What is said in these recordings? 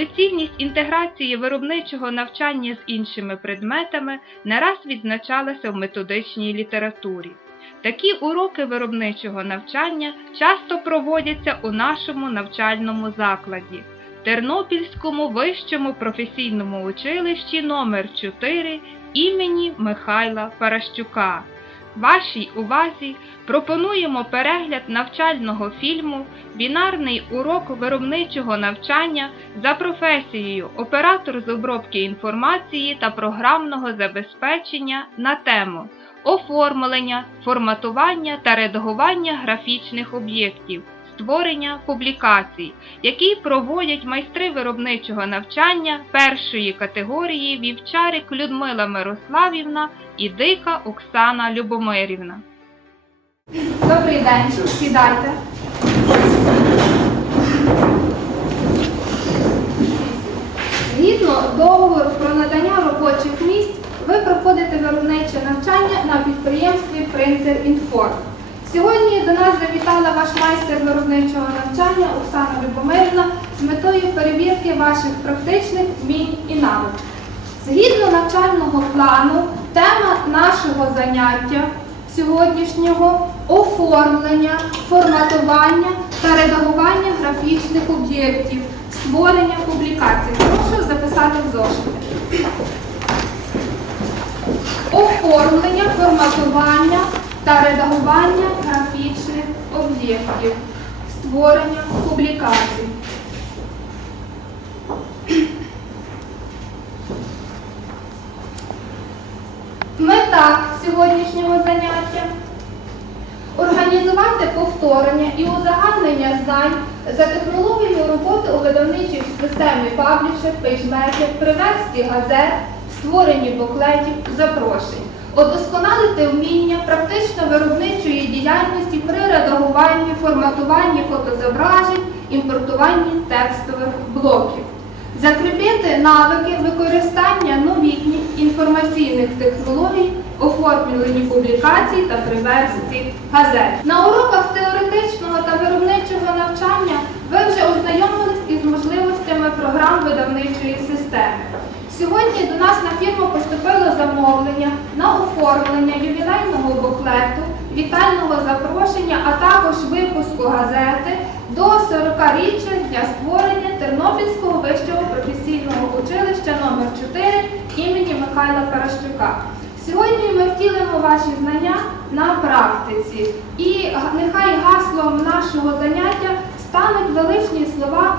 Доцільність інтеграції виробничого навчання з іншими предметами не раз відзначалася в методичній літературі. Такі уроки виробничого навчання часто проводяться у нашому навчальному закладі Тернопільському вищому професійному училищі номер 4 імені Михайла Паращука. Вашій увазі пропонуємо перегляд навчального фільму Бінарний урок виробничого навчання за професією оператор з обробки інформації та програмного забезпечення на тему оформлення, форматування та редагування графічних об'єктів, створення публікацій, який проводять майстри виробничого навчання першої категорії Вівчарик Людмила Мирославівна і Дика Оксана Любомирівна. Добрий день, сідайте. Згідно договору про надання робочих місць, ви проходите виробниче навчання на підприємстві Принтер Інформ. Сьогодні до нас завітала ваш майстер виробничого навчання Оксана Любомирівна з метою перевірки ваших практичних вмінь і навичок. Згідно навчального плану, тема нашого заняття сьогоднішнього оформлення, форматування та редагування графічних об'єктів, створення публікацій. Прошу записати в зошити. Оформлення, форматування та редагування графічних об'єктів, створення публікацій. Мета сьогоднішнього заняття організувати повторення і узагальнення знань за технологією роботи у видавничій системі паблішер, пейджмекер, при газет, створенні буклетів, запрошень, удосконалити вміння практично-виробничої діяльності при редагуванні, форматуванні фотозображень, імпортуванні текстових блоків. Закріпити навики використання новітніх інформаційних технологій, оформленні публікацій та приверсті газет. На уроках теоретичного та виробничого навчання ви вже ознайомились із можливостями програм видавничої системи. Сьогодні до нас на фірму поступило замовлення на оформлення ювілейного буклету, вітального запрошення, а також випуску газети до 40-річчя з дня створення Тернопільського вищого професійного училища номер 4 імені Михайла Паращука. Сьогодні ми втілимо ваші знання на практиці. І нехай гаслом нашого заняття стануть величні слова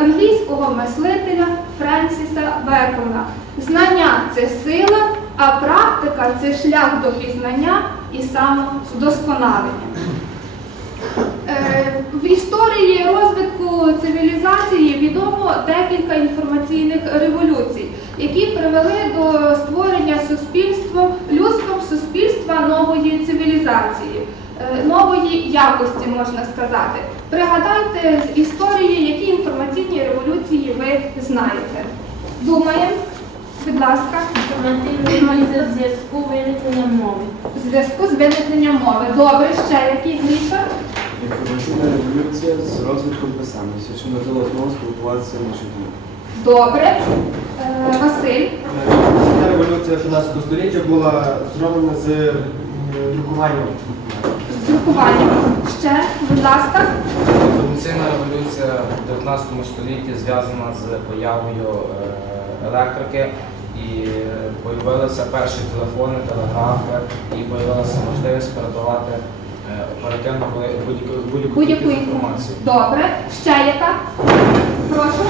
англійського мислителя Френсіса Бекона. Знання це сила, а практика це шлях до пізнання і самовдосконалення. Е, В історії розвитку цивілізації відомо декілька інформаційних революцій, які привели до створення суспільства, людством суспільства нової цивілізації, е, нової якості, можна сказати. Пригадайте з історії, які інформаційні революції ви знаєте. Думаємо, будь ласка, Інформаційний зв'язку виникнення мови. в зв'язку з виникненням мови. Добре, ще які Гріша? Інформаційна революція з розвитком писемності, що надало змогу спілкуватися на житлі. Добре. Е, Василь. Інформаційна революція 16 століття була зроблена з м, друкуванням. З друкуванням. Ще, будь ласка. Інформаційна революція в 19 столітті зв'язана з появою е, електрики і з'явилися перші телефони, телеграфи, і з'явилася можливість передавати е, оперативно будь-яку будь-яку Будь-яку інформацію. Добре. Ще яка? Прошу.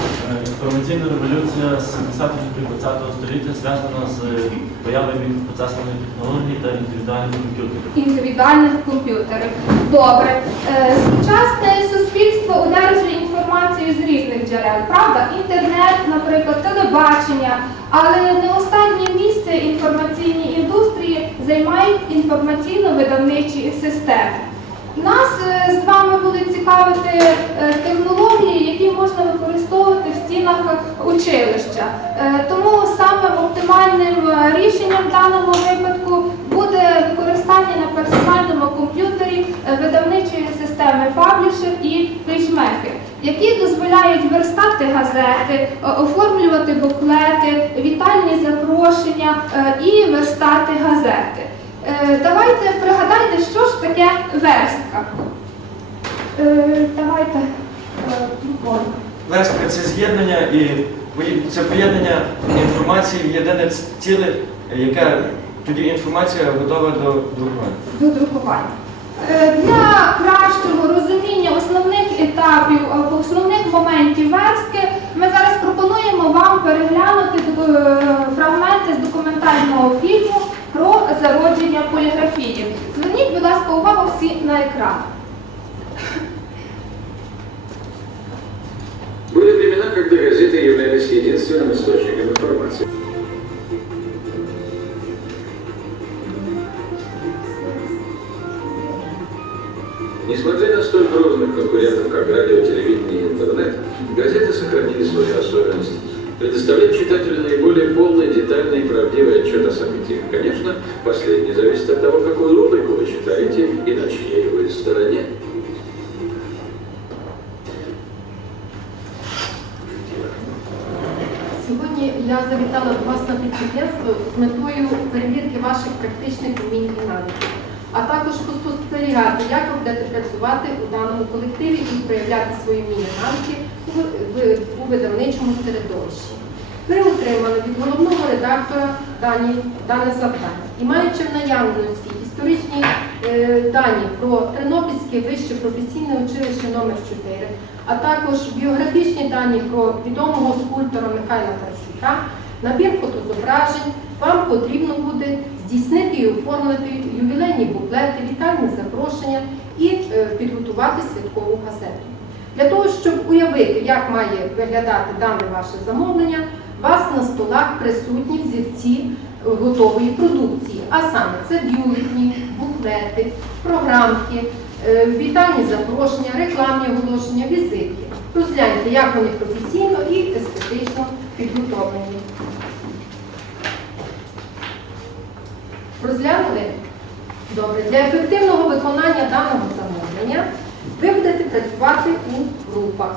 Інформаційна революція з 70-х років 20-го століття зв'язана з появою процесорної технології та індивідуальних комп'ютерів. Індивідуальних комп'ютерів. Добре. Е, Сучасне суспільство одержує інформацію з різних джерел, правда? Інтернет, наприклад, телебачення, але не останнє місце інформаційній індустрії займають інформаційно-видавничі системи. Нас е, з вами будуть цікавити е, технології, які можна використовувати в стінах училища. Е, Тому самим оптимальним рішенням в даному випадку буде використання на персональному комп'ютері видавничої системи Publisher і PageMaker, які дозволяють верстати газети, оформлювати буклети, вітальні запрошення і верстати газети. Е, Давайте пригадайте, що ж таке верстка. Е, Давайте. е, Верстка це з'єднання і це поєднання інформації в єдине ціле, яке тоді інформація готова до друкування. до друкування. Для кращого розуміння основних етапів або основних моментів верстки ми зараз пропонуємо вам переглянути фрагменти з документального фільму про зародження поліграфії. Зверніть, будь ласка, увагу всі на екран. Были времена, когда газеты являлись единственным источником информации. Несмотря на столь грозных конкурентов, как радио, телевидение и интернет, газеты сохранили свою особенность предоставлять читателю наиболее полный, детальный и правдивый отчет о событиях. Конечно, последний зависит от того, какую рубрику вы читаете и на чьей вы стороне. Сьогодні я завітала до вас на підприємство з метою перевірки ваших практичних умінь і навиків, а також спостерігати, як ви будете працювати у даному колективі і проявляти свої вміння і навики у, видавничому середовищі. Ви отримали від головного редактора дані, дане завдання і маючи в наявності історичні е, дані про Тернопільське вище професійне училище номер 4 а також біографічні дані про відомого скульптора Михайла Таращука, набір фотозображень, вам потрібно буде здійснити і оформити ювілейні буклети, вітальні запрошення і е, підготувати святкову газету. Для того, щоб уявити, як має виглядати дане ваше замовлення, у вас на столах присутні взірці е, готової продукції, а саме це бюлетні, буклети, програмки, е, вітальні запрошення, рекламні оголошення, візитки. Розгляньте, як вони професійно і естетично підготовлені. Розглянули? Добре. Для ефективного виконання даного працювати у групах.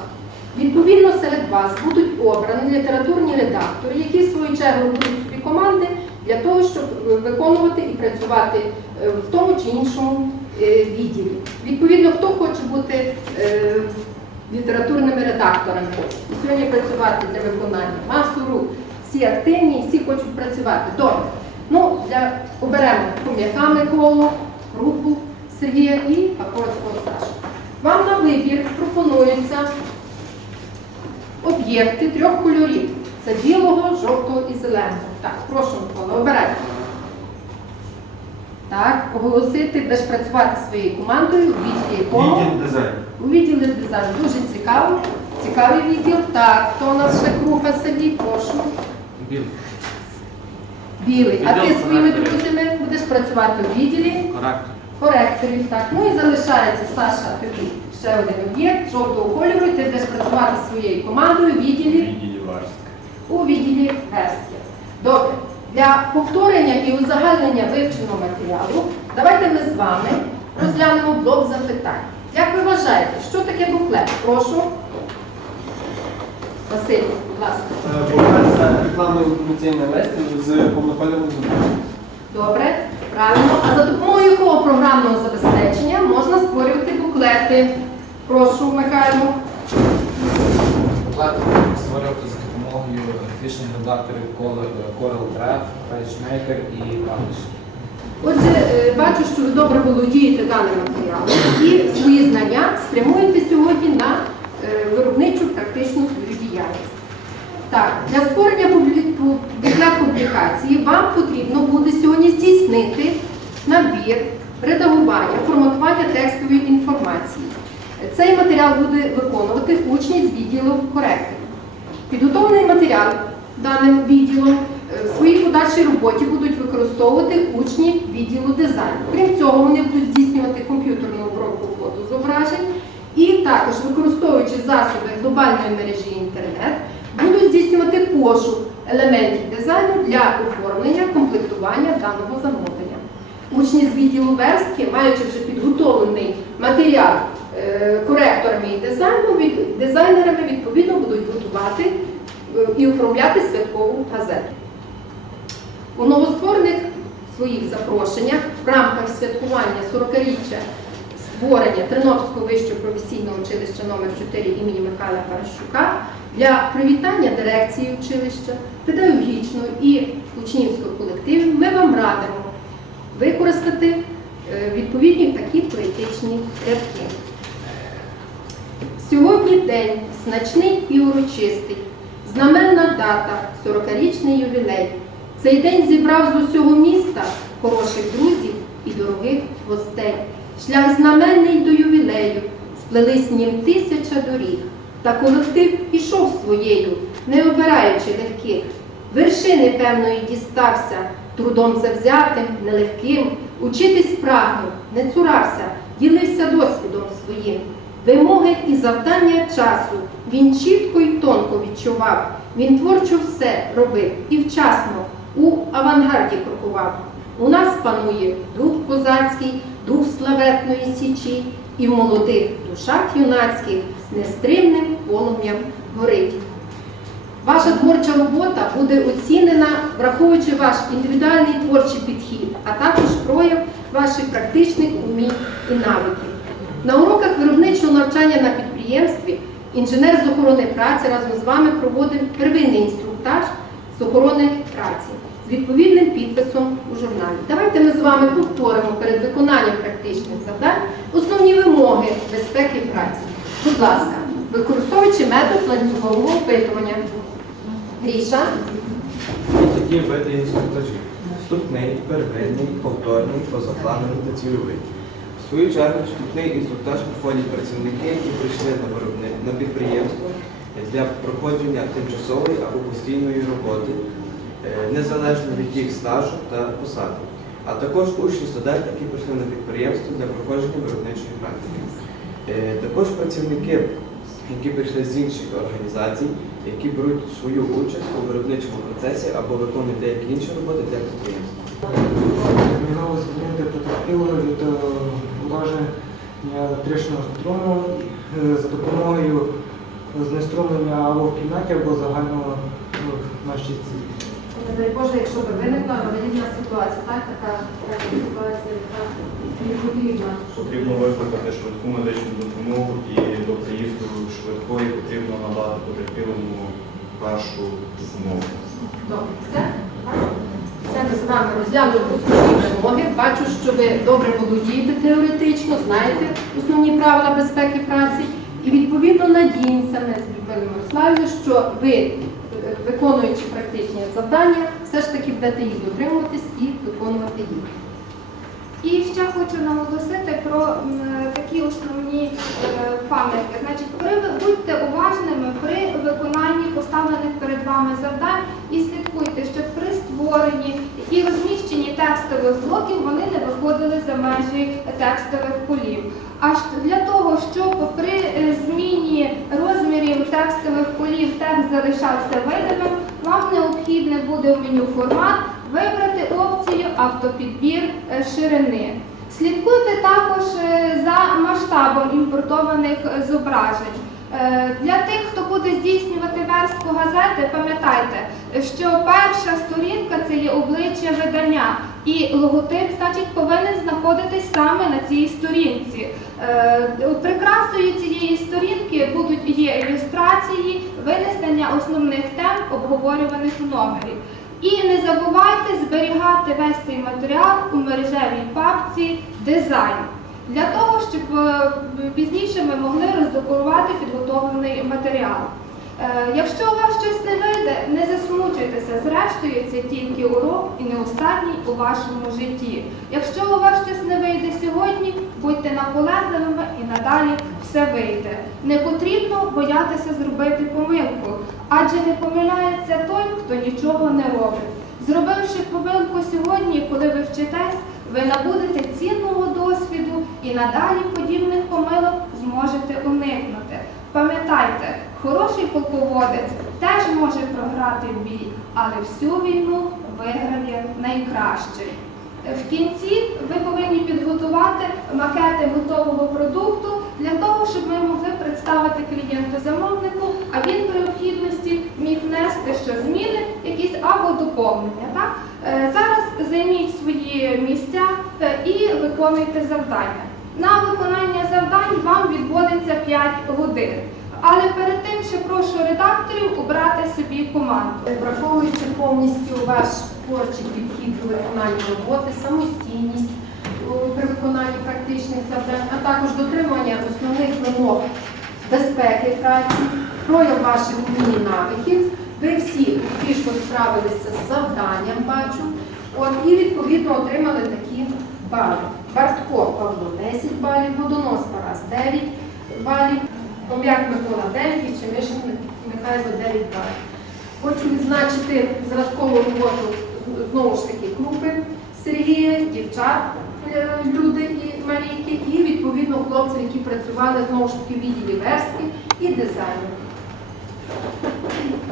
Відповідно, серед вас будуть обрані літературні редактори, які в свою чергу будуть собі команди для того, щоб виконувати і працювати е, в тому чи іншому е, відділі. Відповідно, хто хоче бути е, літературними редакторами і сьогодні працювати для виконання масу рук. Всі активні, всі хочуть працювати. Добре. Ну, для оберемо Хом'яка Миколу, групу Сергія і Апольського Сашу. Вам на вибір пропонуються об'єкти трьох кольорів. Це білого, жовтого і зеленого. Так, прошу, Микола, обирайте. Так, оголосити, де ж працювати своєю командою, у відділі якого? Відділ дизайну. У відділі дизайну. Дуже цікаво. Цікавий відділ. Так, хто у нас ще круга Сергій, прошу. Біл. Білий. А ти Відділ своїми друзями будеш працювати у відділі Коректор. Коректорів. Так, ну і залишається Саша тобі ще один об'єкт жовтого кольору. і Ти будеш працювати зі своєю командою у відділі у відділі верстки. Добре. Для повторення і узагальнення вивченого матеріалу давайте ми з вами розглянемо блок запитань. Як ви вважаєте, що таке буклет? Прошу. Василь, будь ласка. Е, Буклет це рекламний інформаційний лист з повнофольовим зображенням. Добре, правильно. А за допомогою якого програмного забезпечення можна створювати буклети? Прошу, Михайло. Буклет створювати за допомогою графічних редакторів Corel Draw, PageMaker і Publish. Отже, е, бачу, що ви добре володієте даним матеріалом і свої знання спрямуєте сьогодні на е, виробничу практичну свою діяльність. Так, для створення публі- публікації вам потрібно буде сьогодні здійснити набір, редагування, форматування текстової інформації. Цей матеріал буде виконувати учні з відділу коректорів. Підготовлений матеріал даним відділом е, в своїй подальшій роботі будуть використовувати учні відділу дизайну. Крім цього, вони будуть здійснювати комп'ютерну обробку фотозображень і також, використовуючи засоби глобальної мережі пошук елементів дизайну для оформлення комплектування даного замовлення. Учні з відділу верстки, маючи вже підготовлений матеріал е, коректорами і дизайном, від- дизайнерами відповідно будуть готувати е, і оформляти святкову газету. У новостворених своїх запрошеннях в рамках святкування 40-річчя створення Тернопільського вищого професійного училища номер 4 імені Михайла Паращука для привітання дирекції училища, педагогічного і учнівського колективів ми вам радимо використати е, відповідні такі поетичні рядки. Сьогодні день значний і урочистий, знаменна дата, 40-річний ювілей. Цей день зібрав з усього міста хороших друзів і дорогих гостей. Шлях знаменний до ювілею, сплелись ним тисяча доріг. Та колектив ішов своєю, не обираючи легких. Вершини певної дістався, трудом завзятим, нелегким. Учитись прагнув, не цурався, ділився досвідом своїм. Вимоги і завдання часу він чітко й тонко відчував. Він творчо все робив і вчасно у авангарді крокував. У нас панує дух козацький, дух славетної січі, і в молодих душах юнацьких нестримним полум'ям горить. Ваша творча робота буде оцінена, враховуючи ваш індивідуальний творчий підхід, а також прояв ваших практичних умінь і навиків. На уроках виробничого навчання на підприємстві інженер з охорони праці разом з вами проводив первинний інструктаж з охорони праці з відповідним підписом у журналі. Давайте ми з вами повторимо перед виконанням практичних завдань основні вимоги безпеки праці. Будь ласка, використовуючи метод ланцюгового опитування. Гріша, такі види інструктажів. Вступний, первинний, повторний, позаплановий та цільовий. В свою чергу вступний інструктаж проходять працівники, які прийшли на виробни... на підприємство для проходження тимчасової або постійної роботи, е, незалежно від їх стажу та посади, а також учні студенти, які прийшли на підприємство для проходження виробничої практики. Е, Також працівники, які прийшли з інших організацій, які беруть свою участь у виробничому процесі або виконують деякі інші роботи для підприємства. терміново звільнити потерпілого від е, ураження електричного струму е, за допомогою знеструмлення або в кімнаті, або загального ну, на щитці. не дай Боже, якщо б виникла аварійна ситуація, так, така ситуація. Потрібно викликати швидку медичну допомогу і до приїзду швидкої потрібно надати потерпілому першу допомогу. Добре, все? Все ми з вами розглянули основні вимоги. Бачу, що ви добре володієте теоретично, знаєте основні правила безпеки праці. І відповідно надіємося ми з Людмилою Мирославівною, що ви, е, виконуючи практичні завдання, все ж таки будете їх дотримуватись і виконувати їх. І ще хочу наголосити про такі основні е, пам'ятки. Значить, при будьте уважними при виконанні поставлених перед вами завдань і слідкуйте, щоб при створенні і розміщенні текстових блоків вони не виходили за межі текстових полів. Аж для того, щоб при е, зміні розмірів текстових полів текст залишався видимим, вам необхідне буде в меню формат вибрати опцію автопідбір е, ширини. Слідкуйте також е, за масштабом імпортованих е, зображень. Для тих, хто буде здійснювати верстку газети, пам'ятайте, що перша сторінка це є обличчя видання, і логотип, значить, повинен знаходитись саме на цій сторінці. Прикрасою цієї сторінки будуть є ілюстрації, винесення основних тем, обговорюваних у номері. І не забувайте зберігати весь цей матеріал у мережевій папці дизайн. Для того, щоб е, пізніше ми могли роздекорувати підготовлений матеріал. Е, Якщо у вас щось не вийде, не засмучуйтеся, зрештою це тільки урок і не останній у вашому житті. Якщо у вас щось не вийде сьогодні, будьте наполегливими і надалі все вийде. Не потрібно боятися зробити помилку, адже не помиляється той, хто нічого не робить. Зробивши помилку сьогодні, коли ви вчитесь, ви набудете цінного досвіду і надалі подібних помилок зможете уникнути. Пам'ятайте, хороший полководець теж може програти бій, але всю війну виграє найкращий. В кінці ви повинні підготувати макети готового продукту для того, щоб ми могли представити клієнту замовнику, а він при необхідності міг внести що зміни, якісь або доповнення. Так? Е, Зараз займіть свої місця е, і виконуйте завдання. На виконання завдань вам відводиться 5 годин. Але перед тим ще прошу редакторів обрати собі команду. Враховуючи повністю ваш творчий підхід до виконання роботи, самостійність виконанні практичних завдань, а також дотримання основних вимог безпеки праці, прояв ваших вмінь і навиків, ви всі успішно справилися з завданням, бачу, от, і відповідно отримали такі бали. Бартко Павло 10 балів, Водонос Тарас 9 балів, Ком'як Микола 9 і Чемишин Михайло 9 балів. Хочу відзначити зразкову роботу знову ж таки групи Сергія, дівчат, люди і Марійки, і відповідно хлопці, які працювали знову ж таки в відділі верстки і дизайну.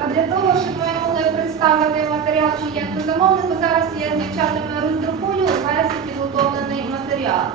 А для того, щоб ми могли представити матеріал клієнту замовнику, зараз я з дівчатами роздрукую весь підготовлений матеріал.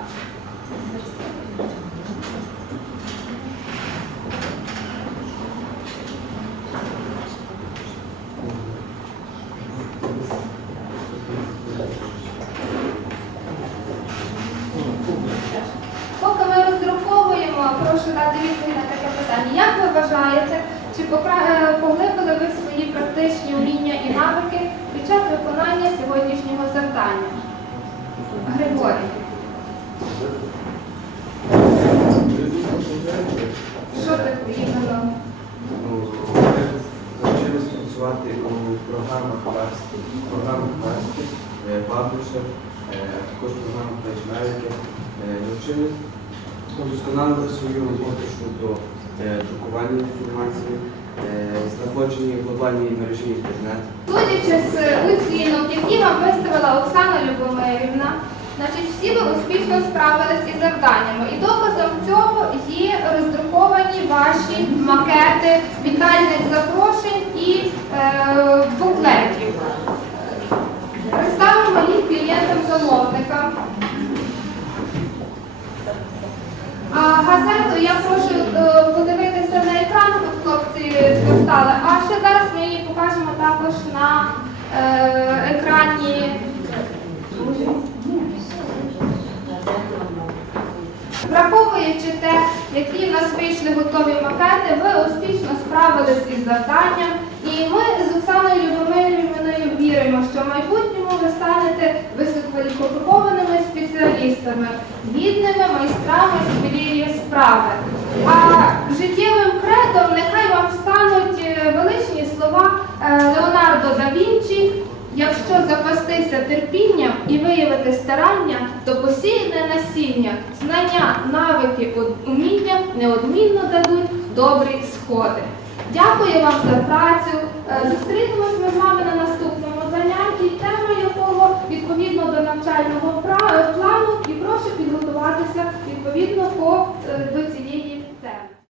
Поки ми роздруковуємо, прошу дати відповідь на таке питання. Як ви вважаєте, чи попра- е, поглибили ви свої практичні вміння і навики під час виконання сьогоднішнього завдання? Григорій. Що так іменно? Ну, ми навчилися працювати у програмах верстки, програмах верстки, паблішер, також програмах пейджмерики. Навчилися удосконалити свою роботу щодо е, друкування інформації, е, знаходження в глобальній мережі інтернет. Судячи з оцінок, які вам виставила Оксана Любомирівна, значить всі ви успішно справились із завданнями. І доказом цього є роздруковані ваші макети вітальних запрошень і е, буклетів. Представимо їх клієнтам-замовникам. А газету я прошу е, подивитися на екран, тут хлопці скористали. А ще зараз ми її покажемо також на е, екрані. Враховуючи те, які в нас вийшли готові макети, ви успішно справились із завданням. І ми з Оксаною Любомирівною віримо, що в майбутньому ви станете висококваліфікованими спеціалістами, гідними майстрами своєї справи. А життєвим кредом нехай вам стануть е, величні слова е, Леонардо да Вінчі. Якщо запастися терпінням і виявити старання, то посіяне насіння, знання, навики, уміння неодмінно дадуть добрі сходи. Дякую вам за працю. Е, зустрінемось ми з вами на наступному занятті, тема якого відповідно до навчального е, плану і прошу підготуватися відповідно по е, до цієї.